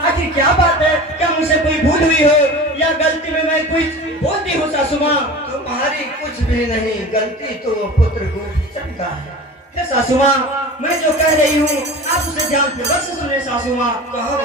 आखिर क्या बात है? क्या मुझसे कोई भूल हुई हो या गलती में मैं कुछ बोल दी हूँ सासू माँ? तुम्हारी कुछ भी नहीं गलती, तो वो पुत्र गोपीचंद का है। सासू माँ, मैं जो कह रही हूँ आप उसे ध्यान पूर्वक से सुने सासू माँ। कहो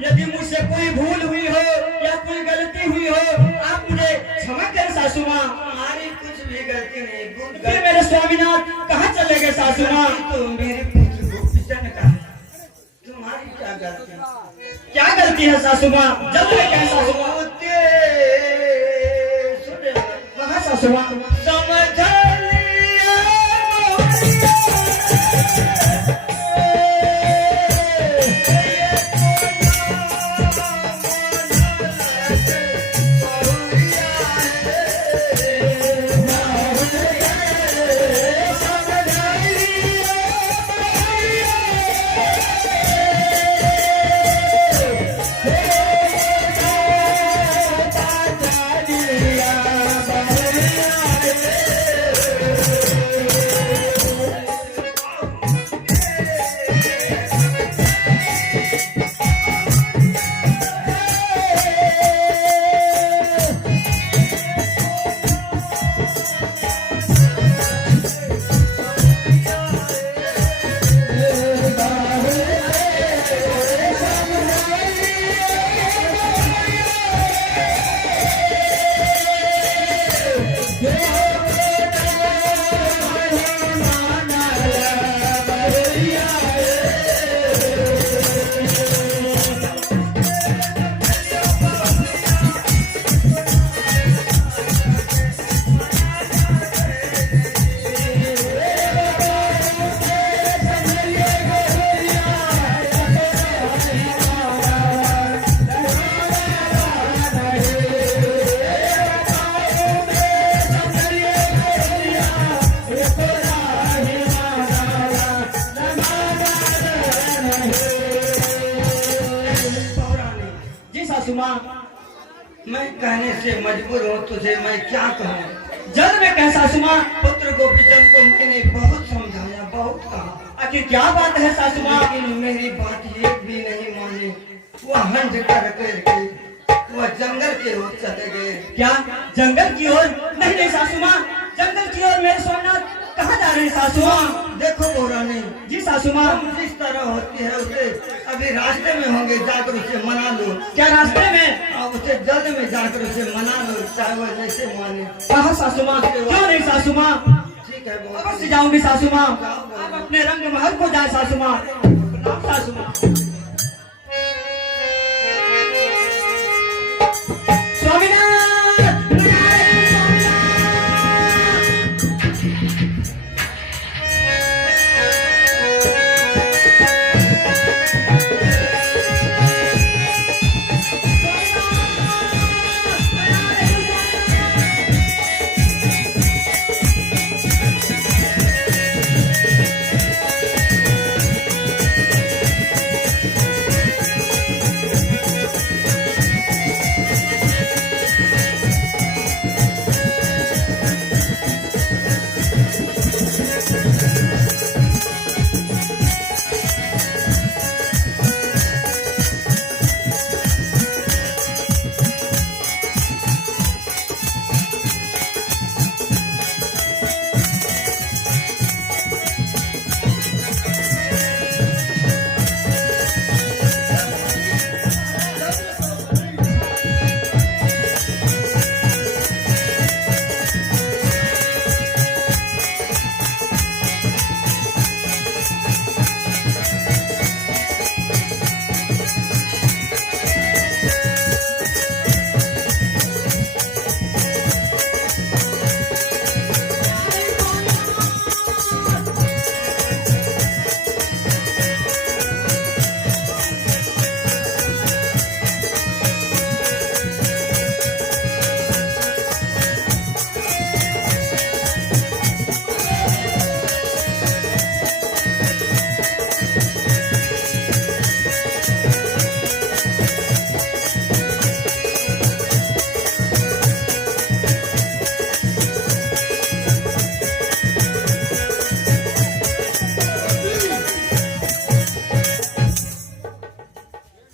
यदि मुझसे कोई भूल हुई हो या कोई गलती हुई हो आप मुझे क्षमा करें सासू माँ। हमारी कुछ भी गलती नहीं। फिर मेरे स्वामीनाथ कहाँ चले गए सासू माँ? तो मेरे पुत्र गोपीचंद का है। तुम्हारी क्या गलती? क्या गलती है सासू माँ? जल्द में क्या सासू माँ? कहाँ सासू माँ? समझ मैं कहने से मजबूर हूँ तुझे, मैं क्या कहूँ? जल्द में कह सासू माँ। पुत्र गोपीचंद को मैंने बहुत समझाया, बहुत कहा। आखिर क्या बात है सासू माँ? लेकिन मेरी बात एक भी नहीं मानी। वह हंज करके वह जंगल की ओर चले गए। क्या जंगल की ओर? नहीं नहीं सासू माँ, जंगल की ओर मेरे सोमनाथ कहाँ जा रहे हैं सासू माँ? देखो बोरानी जी सासू माँ, जिस तरह होती है उसे अभी रास्ते में होंगे, जाकर उसे मना लो। क्या रास्ते में? आप उसे जल्द में जाकर उसे मना लो, चाहे वह जैसे माने। कहाँ सासू माँ? क्यों नहीं सासू माँ? ठीक है बहुत अवश्य जाऊंगी सासू माँ। आप अपने रंग महल को जाए सासू माँ। प्रणाम सासू माँ। स्वामीनाथ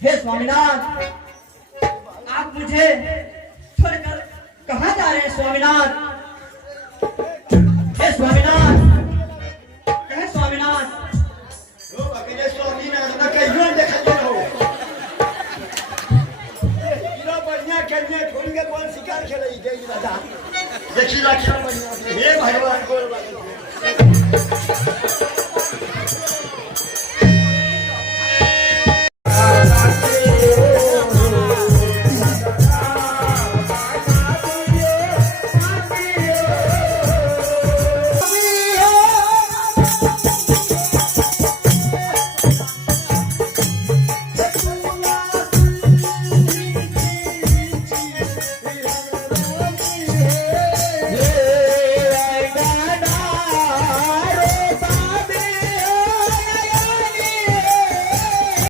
हे स्वामीनाथ,